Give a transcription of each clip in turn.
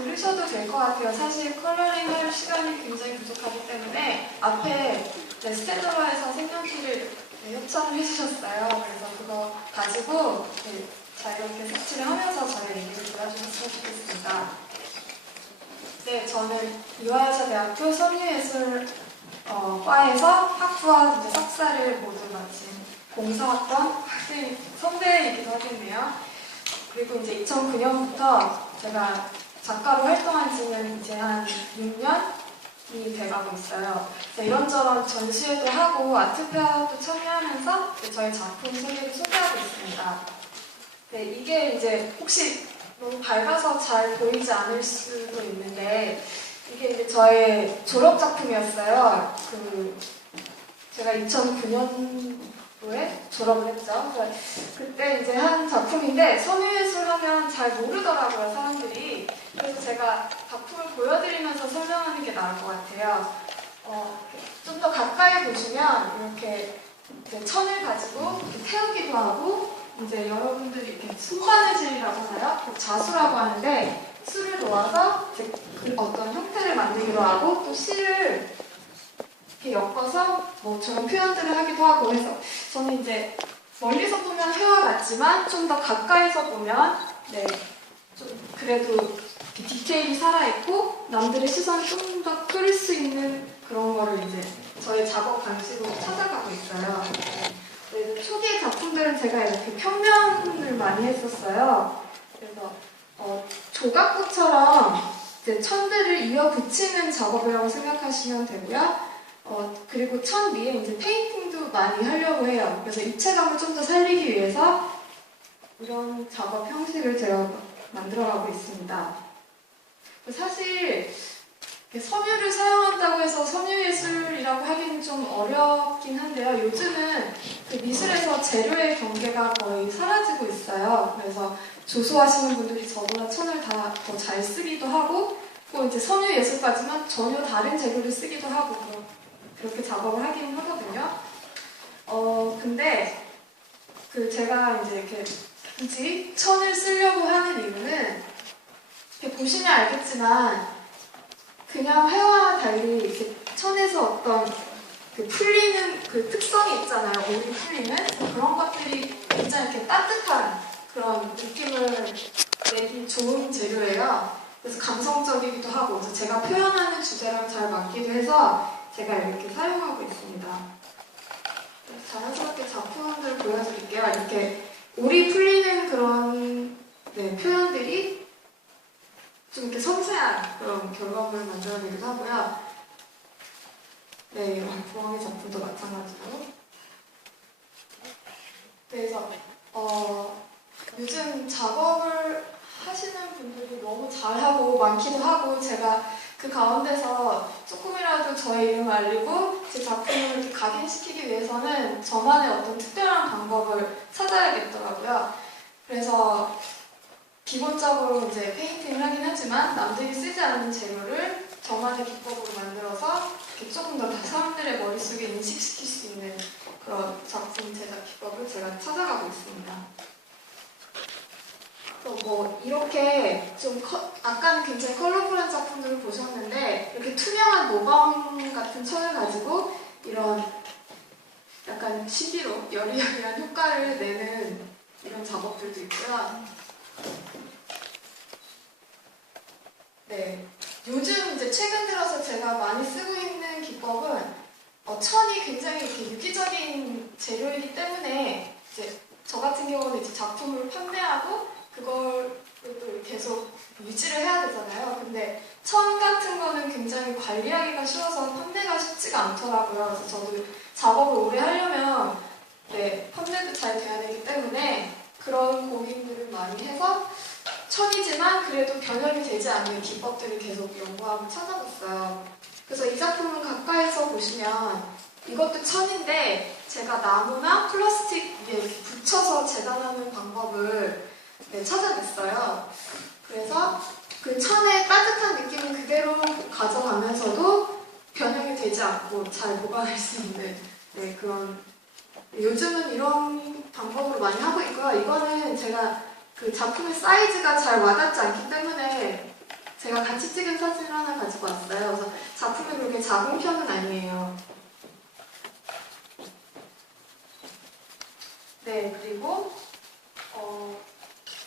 들으셔도 될 것 같아요. 사실 컬러링 할 시간이 굉장히 부족하기 때문에 앞에 스테드러에서 색연필을 협찬을 해주셨어요. 그래서 그거 가지고 자유롭게 색칠을 하면서 저의 얘기를 들어주셨으면 좋겠습니다. 네, 저는 이화여자대학교 섬유예술과에서 학부와 석사를 모두 마친 공사학번 학생 선배이기도 하겠네요. 그리고 이제 2009년부터 제가 작가로 활동한 지는 이제 한 6년이 돼가고 있어요. 이런저런 전시회도 하고 아트페어도 참여하면서 저희 작품 소개를 소개하고 있습니다. 네, 이게 이제 혹시 너무 밝아서 잘 보이지 않을 수도 있는데 이게 이제 저의 졸업 작품이었어요. 제가 2009년도에 졸업을 했죠. 그때 이제 한 작품인데 섬유예술 하면 잘 모르더라고요, 사람들이. 그래서 제가 작품을 보여드리면서 설명하는 게 나을 것 같아요. 좀 더 가까이 보시면 이렇게 천을 가지고 이렇게 태우기도 하고 이제 여러분들이 이렇게 순바느질이라고 하나요? 자수라고 하는데 수를 놓아서 이제 어떤 형태를 만들기도 하고 또 실을 이렇게 엮어서 뭐 저런 표현들을 하기도 하고 해서 저는 이제 멀리서 보면 회화 같지만 좀 더 가까이서 보면 좀 그래도 디테일이 살아있고 남들의 시선을 좀 더 끌을 수 있는 그런 거를 이제 저의 작업 방식으로 찾아가고 있어요. 초기 작품들은 제가 이렇게 평면을 많이 했었어요. 그래서 조각구처럼 이제 천들을 이어 붙이는 작업이라고 생각하시면 되고요. 그리고 천 위에 이제 페인팅도 많이 하려고 해요. 그래서 입체감을 좀 더 살리기 위해서 이런 작업 형식을 제가 만들어가고 있습니다. 사실 섬유를 사용한다고 해서 섬유예술이라고 하기는 좀 어렵긴 한데요. 요즘은 미술에서 재료의 경계가 거의 사라지고 있어요. 그래서 조소하시는 분들이 저보다 천을 다 더 잘 쓰기도 하고 또 이제 섬유예술까지만 전혀 다른 재료를 쓰기도 하고 그렇게 작업을 하긴 하거든요. 근데 제가 이제 이렇게 굳이 천을 쓰려고 하는 이유는 이렇게 보시면 알겠지만 그냥 회화와 달리 이렇게 천에서 어떤 풀리는 특성이 있잖아요. 올이 풀리는 그런 것들이 굉장히 이렇게 따뜻한 그런 느낌을 내기 좋은 재료예요. 그래서 감성적이기도 하고 제가 표현하는 주제랑 잘 맞기도 해서 제가 이렇게 사용하고 있습니다. 자연스럽게 작품들을 보여드릴게요. 이렇게 올이 풀리는 그런 표현들이 좀 이렇게 섬세한 그런 결과물을 만들어내기도 하고요. 이런 부엉이 작품도 마찬가지로. 그래서 요즘 작업을 하시는 분들이 너무 잘하고 많기도 하고 제가 그 가운데서 조금이라도 저의 이름을 알리고 제 작품을 이렇게 각인시키기 위해서는 저만의 어떤 특별한 방법을 찾아야겠더라고요. 그래서 기본적으로 이제 페인팅을 하긴 하지만 남들이 쓰지 않는 재료를 저만의 기법으로 만들어서 조금 더 사람들의 머릿속에 인식시킬 수 있는 그런 작품 제작 기법을 제가 찾아가고 있습니다. 또 이렇게 좀 아까는 굉장히 컬러풀한 작품들을 보셨는데 이렇게 투명한 모방 같은 천을 가지고 이런 약간 CD로 여리여리한 효과를 내는 이런 작업들도 있고요. 요즘 이제 최근 들어서 제가 많이 쓰고 있는 기법은 천이 굉장히 이렇게 유기적인 재료이기 때문에 이제 저 같은 경우는 이제 작품을 판매하고 그걸 또 계속 유지를 해야 되잖아요. 근데 천 같은 거는 굉장히 관리하기가 쉬워서 판매가 쉽지가 않더라고요. 그래서 저도 작업을 오래 하려면 판매도 잘 돼야 되기 때문에 그런 고민들을 많이 해서 천이지만 그래도 변형이 되지 않는 기법들을 계속 연구하고 찾아봤어요. 그래서 이 작품은 가까이서 보시면 이것도 천인데 제가 나무나 플라스틱 위에 이렇게 붙여서 재단하는 방법을 찾아냈어요. 그래서 그 천의 따뜻한 느낌은 그대로 가져가면서도 변형이 되지 않고 잘 보관할 수 있는 그런 요즘은 이런 방법으로 많이 하고 있고요. 이거는 제가 그 작품의 사이즈가 잘 와닿지 않기 때문에 제가 같이 찍은 사진을 하나 가지고 왔어요. 그래서 작품이 그렇게 작은 편은 아니에요. 네, 그리고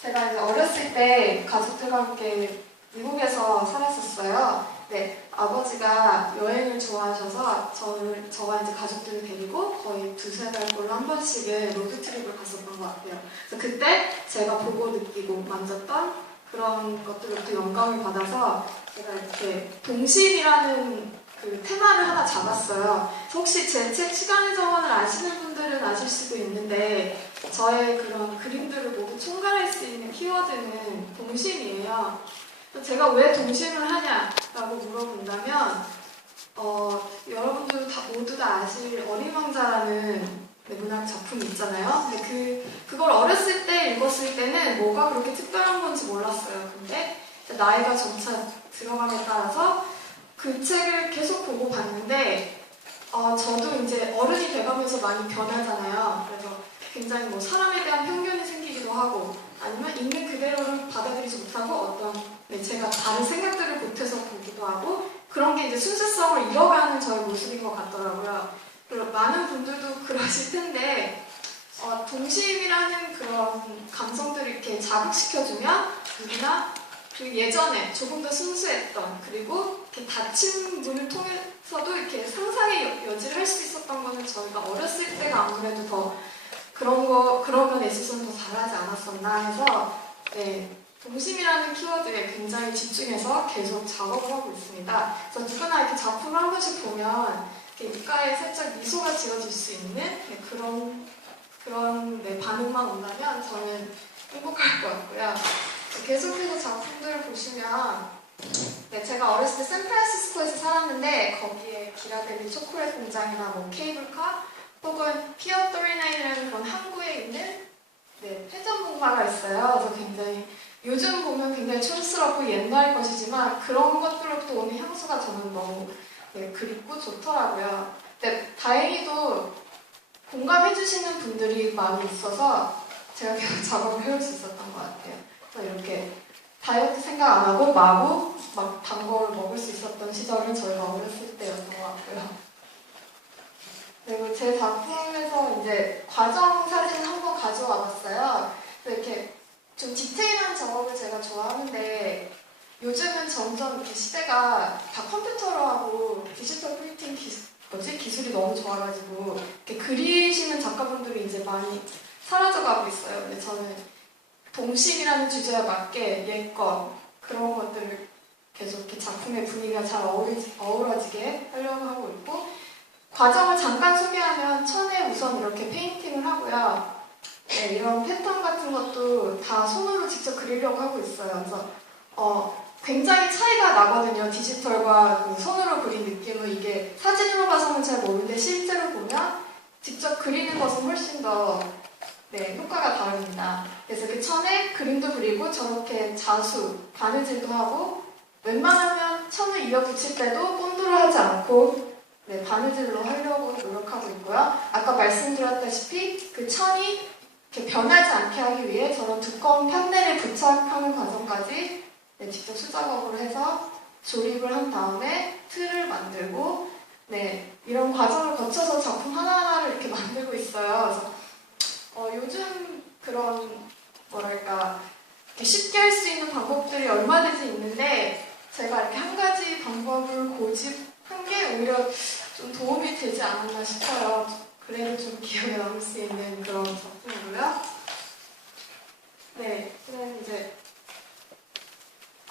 제가 이제 어렸을 때 가족들과 함께 미국에서 살았었어요. 네, 아버지가 여행을 좋아하셔서 저와 이제 가족들을 데리고 거의 두세 달 걸로 한 번씩은 로드트립을 갔었던 것 같아요. 그래서 그때 제가 보고 느끼고 만졌던 그런 것들로부터 영감을 받아서 제가 이렇게 동심이라는 그 테마를 하나 잡았어요. 혹시 제 책 시간의 정원을 아시는 분들은 아실 수도 있는데 저의 그런 그림들을 모두 총괄할 수 있는 키워드는 동심이에요. 제가 왜 동심을 하냐라고 물어본다면 여러분들 모두 다 아실 어린 왕자라는 문학 작품이 있잖아요. 근데 그걸 어렸을 때 읽었을 때는 뭐가 그렇게 특별한 건지 몰랐어요. 근데 나이가 점차 들어감에 따라서 그 책을 계속 보고 봤는데 저도 이제 어른이 돼가면서 많이 변하잖아요. 그래서 굉장히 뭐 사람에 대한 편견이 생기기도 하고 아니면 있는 그대로를 받아들이지 못하고 어떤 제가 다른 생각들을 보태서 보기도 하고 그런 게 이제 순수성을 잃어가는 저의 모습인 것 같더라고요. 그리고 많은 분들도 그러실 텐데 동심이라는 그런 감성들을 이렇게 자극시켜주면 누구나 그 예전에 조금 더 순수했던 그리고 이렇게 닫힌 문을 통해서도 이렇게 상상의 여지를 할 수 있었던 거는 저희가 어렸을 때가 아무래도 더 그런 면에 있어서는 더 잘하지 않았었나 해서 네, 동심이라는 키워드에 굉장히 집중해서 계속 작업을 하고 있습니다. 그래서 누구나 이렇게 작품을 한 번씩 보면 이렇게 입가에 살짝 미소가 지어질 수 있는 그런 반응만 온다면 저는 행복할 것 같고요. 계속해서 작품들을 보시면 제가 어렸을 때 샌프란시스코에서 살았는데 거기에 기라델리 초콜릿 공장이나 뭐 케이블카 혹은 피어 39이라는 그런 항구에 있는 회전목마가 있어요. 그래서 굉장히 요즘 보면 굉장히 촌스럽고 옛날 것이지만 그런 것들로부터 오는 향수가 저는 너무 그립고 좋더라고요. 근데 다행히도 공감해주시는 분들이 많이 있어서 제가 계속 작업을 해올 수 있었던 것 같아요. 그래서 이렇게 다이어트 생각 안 하고 마구 막 단 거를 먹을 수 있었던 시절은 저희가 어렸을 때였던 것 같고요. 그리고 제 작품에서 이제 과정 사진 한번 가져와 봤어요. 이렇게 좀 디테일한 작업을 제가 좋아하는데 요즘은 점점 이렇게 시대가 다 컴퓨터로 하고 디지털 프린팅 기술이 너무 좋아가지고 이렇게 그리시는 작가분들이 이제 많이 사라져가고 있어요. 근데 저는 동심이라는 주제에 맞게 옛것 그런 것들을 계속 이렇게 작품의 분위기가 잘 어우러지게 하려고 하고 있고 과정을 잠깐 소개하면 천에 우선 이렇게 페인팅을 하고요. 이런 패턴 같은 것도 다 손으로 직접 그리려고 하고 있어요. 그래서 굉장히 차이가 나거든요. 디지털과 그 손으로 그린 느낌은 이게 사진으로 봐서는 잘 모르는데 실제로 보면 직접 그리는 것은 훨씬 더 효과가 다릅니다. 그래서 그 천에 그림도 그리고 저렇게 자수, 바느질도 하고 웬만하면 천을 이어 붙일 때도 본드를 하지 않고 바느질로 하려고 노력하고 있고요. 아까 말씀드렸다시피 그 천이 이렇게 변하지 않게 하기 위해 저런 두꺼운 판넬에 부착하는 과정까지 직접 수작업을 해서 조립을 한 다음에 틀을 만들고 이런 과정을 거쳐서 작품 하나하나를 이렇게 만들고 있어요. 그래서 요즘 그런 뭐랄까 쉽게 할 수 있는 방법들이 얼마든지 있는데 제가 이렇게 한 가지 방법을 고집한 게 오히려 좀 도움이 되지 않았나 싶어요. 그래도 좀 기억에 남을 수 있는 그런 작품이고요. 그럼 이제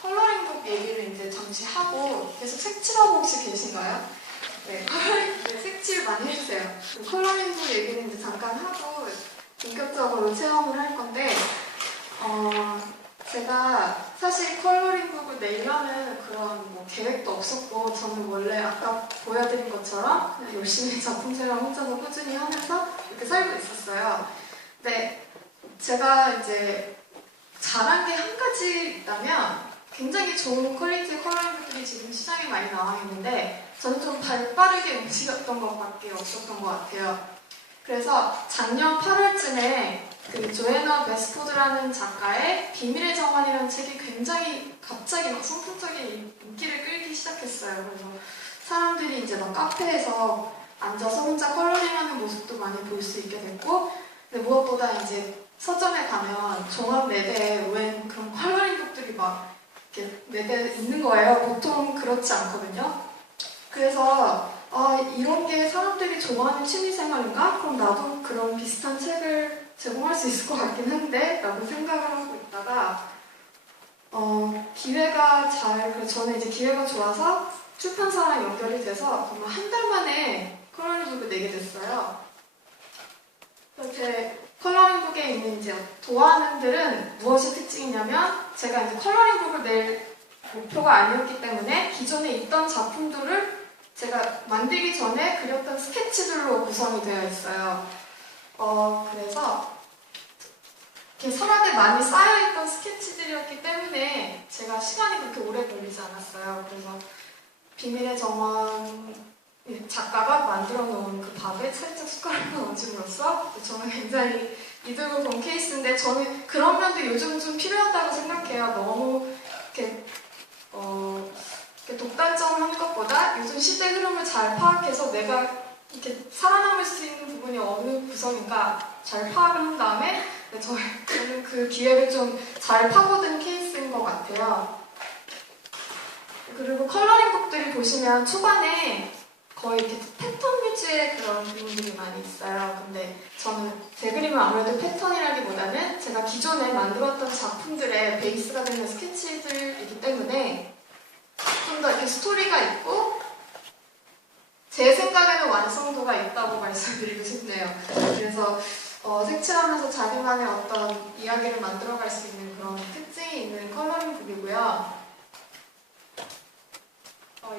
컬러링북 얘기를 이제 잠시 하고 계속 색칠하고 혹시 계신가요? 색칠 많이 해주세요. 컬러링북 얘기는 이제 잠깐 하고 본격적으로 체험을 할 건데 제가 사실 컬러링북을 내려는 그런 계획도 없었고 저는 원래 아까 보여드린 것처럼 그냥 열심히 작품 생활 혼자서 꾸준히 하면서 이렇게 살고 있었어요. 근데 제가 이제 잘한 게 한 가지 있다면 굉장히 좋은 퀄리티의 컬러링북들이 지금 시장에 많이 나와 있는데 저는 좀 발빠르게 움직였던 것밖에 없었던 것 같아요. 그래서 작년 8월쯤에 그 조애너 베스포드라는 작가의 비밀의 정원이라는 책이 굉장히 갑자기 막 선풍적인 인기를 끌기 시작했어요. 그래서 사람들이 이제 막 카페에서 앉아서 혼자 컬러링하는 모습도 많이 볼 수 있게 됐고, 근데 무엇보다 이제 서점에 가면 종합 매대에 웬 그런 컬러링북들이 막 이렇게 매대에 있는 거예요. 보통 그렇지 않거든요. 그래서 이런 게 사람들이 좋아하는 취미생활인가? 그럼 나도 그런 비슷한 책을 제공할 수 있을 것 같긴 한데 라고 생각을 하고 있다가 저는 이제 기회가 좋아서 출판사랑 연결이 돼서 정말 한 달 만에 컬러링북을 내게 됐어요. 제 컬러링북에 있는 이제 도안들은 무엇이 특징이냐면 제가 이제 컬러링북을 낼 목표가 아니었기 때문에 기존에 있던 작품들을 제가 만들기 전에 그렸던 스케치들로 구성이 되어 있어요. 그래서 이렇게 서랍에 많이 쌓여있던 스케치들이었기 때문에 제가 시간이 그렇게 오래 걸리지 않았어요. 그래서 비밀의 정원 작가가 만들어 놓은 그 밥에 살짝 숟가락을 얹음으로써 저는 굉장히 이득을 본 케이스인데, 저는 그런 면도 요즘 좀 필요하다고 생각해요. 너무 이렇게 독단적으로 하는 것보다 요즘 시대 흐름을 잘 파악해서 내가 이렇게 살아남을 수 있는 부분이 어느 구성인가 잘 파악을 한 다음에 저는 그 기회를 좀 잘 파고든 케이스인 것 같아요. 그리고 컬러링북들이 보시면 초반에 거의 이렇게 패턴 위주의 그런 부분들이 많이 있어요. 근데 저는 제 그림은 아무래도 패턴이라기보다는 제가 기존에 만들었던 작품들의 베이스가 되는 스케치들이기 때문에 좀 더 이렇게 스토리가 있고 제 생각에는 완성도가 있다고 말씀드리고 싶네요. 그래서 색칠하면서 자기만의 어떤 이야기를 만들어갈 수 있는 그런 특징이 있는 컬러링북이고요.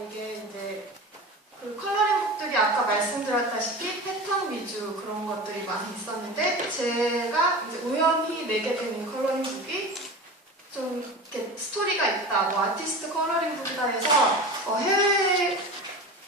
이게 이제 그 컬러링북들이 아까 말씀드렸다시피 패턴 위주 그런 것들이 많이 있었는데, 제가 이제 우연히 내게 된 컬러링북이 좀 이렇게 스토리가 있다, 뭐 아티스트 컬러링북이다 해서 해외에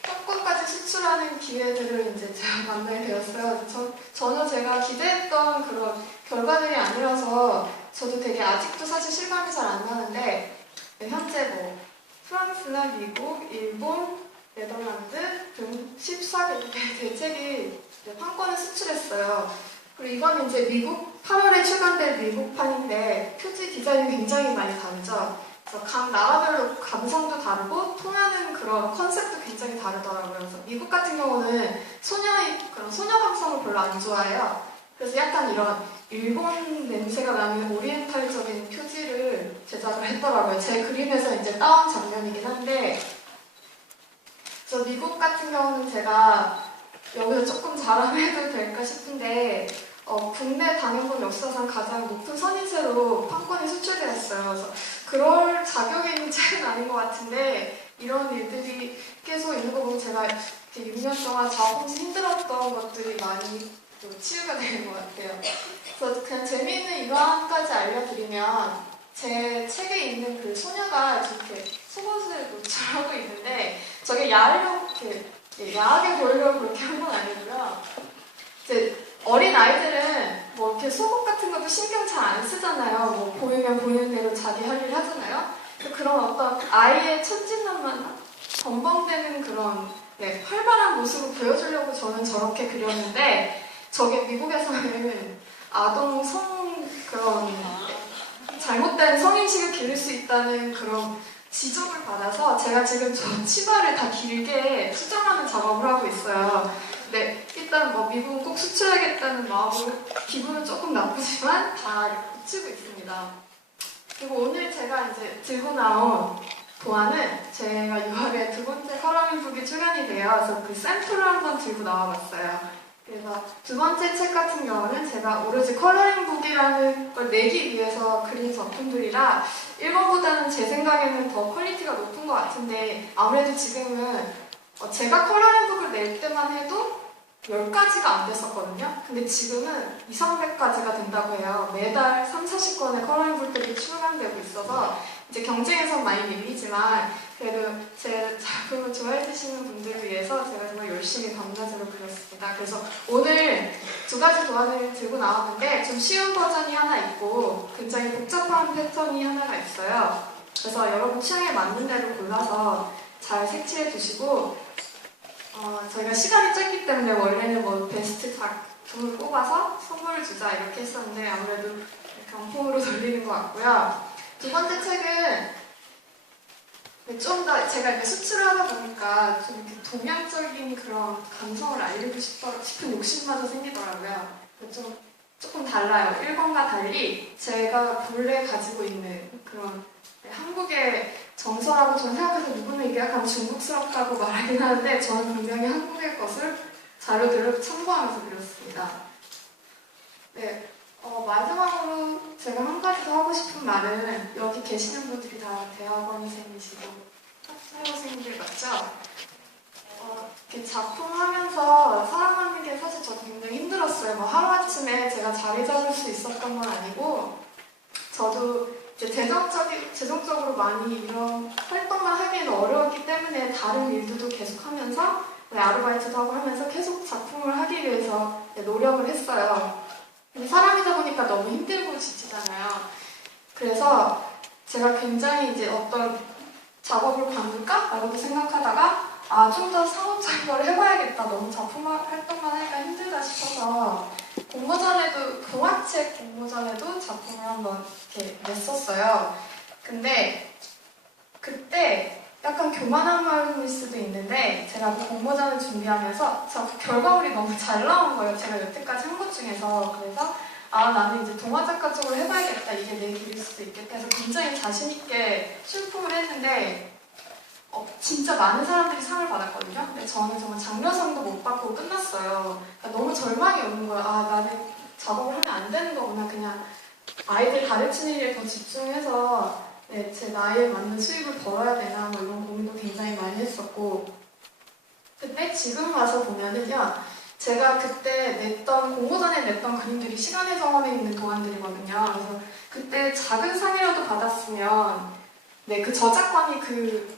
한권까지 수출하는 기회들을 이제 제가 만나게 되었어요. 전혀 제가 기대했던 그런 결과들이 아니라서 저도 되게 아직도 사실 실감이 잘 안 나는데, 현재 뭐 프랑스나 미국, 일본, 네덜란드 등 14개국의 제 책이 판권을 수출했어요. 그리고 이거는 이제 미국 8월에 출간된 미국판인데 표지 디자인이 굉장히 많이 다르죠. 그래서 각 나라별로 감성도 다르고 통하는 그런 컨셉도 굉장히 다르더라고요. 그래서 미국 같은 경우는 그런 소녀 감성을 별로 안 좋아해요. 그래서 약간 이런 일본 냄새가 나는 오리엔탈적인 표지를 제작을 했더라고요. 제 그림에서 이제 따온 장면이긴 한데, 그래서 미국 같은 경우는 제가 여기서 조금 자랑을 해도 될까 싶은데 국내 단행본 역사상 가장 높은 선인세로 판권이 수출되었어요. 그래서 그럴 자격이 있는 책은 아닌 것 같은데, 이런 일들이 계속 있는 거 보면 제가 이렇게 6년 동안 작업하면서 힘들었던 것들이 많이 또 치유가 되는 것 같아요. 그래서 그냥 재미있는 일화까지 알려드리면, 제 책에 있는 그 소녀가 이렇게 속옷을 노출하고 있는데, 저게 야하게 보이려고 그렇게 한 건 아니고요. 이제 어린 아이들은 뭐 이렇게 속옷 같은 것도 신경 잘 안 쓰잖아요. 뭐 보이면 보이는 대로 자기 할 일 하잖아요. 그런 어떤 아이의 천진난만 덤벙대는 그런 활발한 모습을 보여주려고 저는 저렇게 그렸는데, 저게 미국에서는 아동 그런 잘못된 성인식을 기를 수 있다는 그런 지적을 받아서 제가 지금 저 치마를 다 길게 수정하는 작업을 하고 있어요. 네, 일단 뭐 미국은 꼭 수출하겠다는 마음으로 기분은 조금 나쁘지만 다 붙이고 있습니다. 그리고 오늘 제가 이제 들고 나온 도안은 제가 6월에 두 번째 컬러링북이 출간이 되어서 그 샘플을 한번 들고 나와봤어요. 그래서 두 번째 책 같은 경우는 제가 오로지 컬러링북이라는 걸 내기 위해서 그린 작품들이라 1번보다는 제 생각에는 더 퀄리티가 높은 것 같은데, 아무래도 지금은 제가 컬러링북을 낼 때만 해도 10가지가 안 됐었거든요. 근데 지금은 2, 300가지가 된다고 해요. 매달 3, 40권의 컬러링북들이 출간되고 있어서 이제 경쟁에서 많이 밀리지만, 그래도 제 작품을 좋아해 주시는 분들을 위해서 제가 정말 열심히 밤낮으로 그렸습니다. 그래서 오늘 두 가지 도안을 들고 나왔는데 좀 쉬운 버전이 하나 있고 굉장히 복잡한 패턴이 하나가 있어요. 그래서 여러분 취향에 맞는 대로 골라서 잘 색칠해 주시고 저희가 시간이 짧기 때문에 원래는 뭐 베스트 작품을 뽑아서 선물을 주자 이렇게 했었는데 아무래도 경품으로 돌리는 것 같고요. 두 번째 책은 좀 더 제가 이렇게 수출을 하다 보니까 좀 이렇게 동양적인 그런 감성을 알리고 싶은 욕심마저 생기더라고요. 조금 달라요. 1번과 달리 제가 본래 가지고 있는 그런 한국의 정서라고 저는 생각해서 누구는 이게 약간 중국스럽다고 말하긴 하는데 저는 굉장히 한국의 것을 자료들을 참고하면서 그렸습니다. 네, 마지막으로 제가 한 가지 더 하고 싶은 말은 여기 계시는 분들이 다 대학원생이시고 학생들 맞죠? 이렇게 작품하면서 살아가는 게 사실 저도 굉장히 힘들었어요. 뭐 하루아침에 제가 자리 잡을 수 있었던 건 아니고 저도 이제 재정적으로 많이 이런 활동을 하기는 어려웠기 때문에 다른 일들도 계속 하면서 아르바이트도 하고 하면서 계속 작품을 하기 위해서 노력을 했어요. 근데 사람이다 보니까 너무 힘들고 지치잖아요. 그래서 제가 굉장히 이제 어떤 작업을 관둘까? 라고도 생각하다가 좀 더 상업적인 걸 해봐야겠다. 너무 작품 활동만 하기가 힘들다 싶어서 동화책 공모전에도 작품을 한번 이렇게 냈었어요. 근데 그때 약간 교만한 마음일 수도 있는데 제가 그 공모전을 준비하면서 그 결과물이 너무 잘 나온 거예요. 제가 여태까지 한 것 중에서. 그래서 나는 이제 동화작가 쪽으로 해봐야겠다. 이게 내 길일 수도 있겠다 해서 굉장히 자신있게 출품을 했는데 진짜 많은 사람들이 상을 받았거든요. 근데 저는 정말 장려상도 못 받고 끝났어요. 그러니까 너무 절망이 오는 거예요. 나는 작업을 하면 안 되는 거구나. 그냥 아이들 가르치는 일에 더 집중해서 제 나이에 맞는 수입을 벌어야 되나 뭐 이런 고민도 굉장히 많이 했었고 근데 지금 와서 보면은요 제가 그때 공모전에 냈던 그림들이 시간의 정원에 있는 도안들이거든요. 그래서 그때 작은 상이라도 받았으면 그 저작권이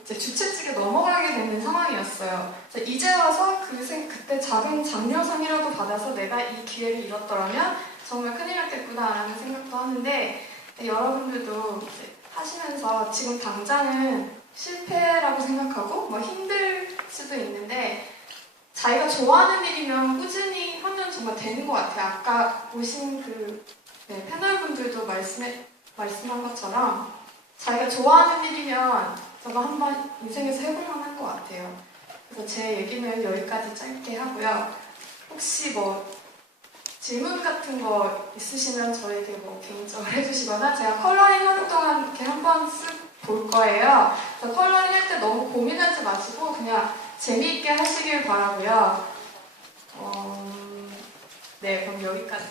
이제 주최 측에 넘어가게 되는 상황이었어요. 그래서 이제 와서 그때 작은 장려상이라도 받아서 내가 이 기회를 잃었더라면 정말 큰일 났겠구나라는 생각도 하는데 여러분들도 하시면서 지금 당장은 실패라고 생각하고 뭐 힘들 수도 있는데 자기가 좋아하는 일이면 꾸준히 하면 정말 되는 것 같아요. 아까 오신 패널분들도 말씀한 것처럼 자기가 좋아하는 일이면 저도 한번 인생에서 해볼 만한 것 같아요. 그래서 제 얘기는 여기까지 짧게 하고요. 혹시 뭐 질문 같은 거 있으시면 저에게 뭐 개인적으로 해주시거나 제가 컬러링 하는 동안 이렇게 한번 쓱 볼 거예요. 그래서 컬러링 할 때 너무 고민하지 마시고 그냥 재미있게 하시길 바라고요. 네, 그럼 여기까지.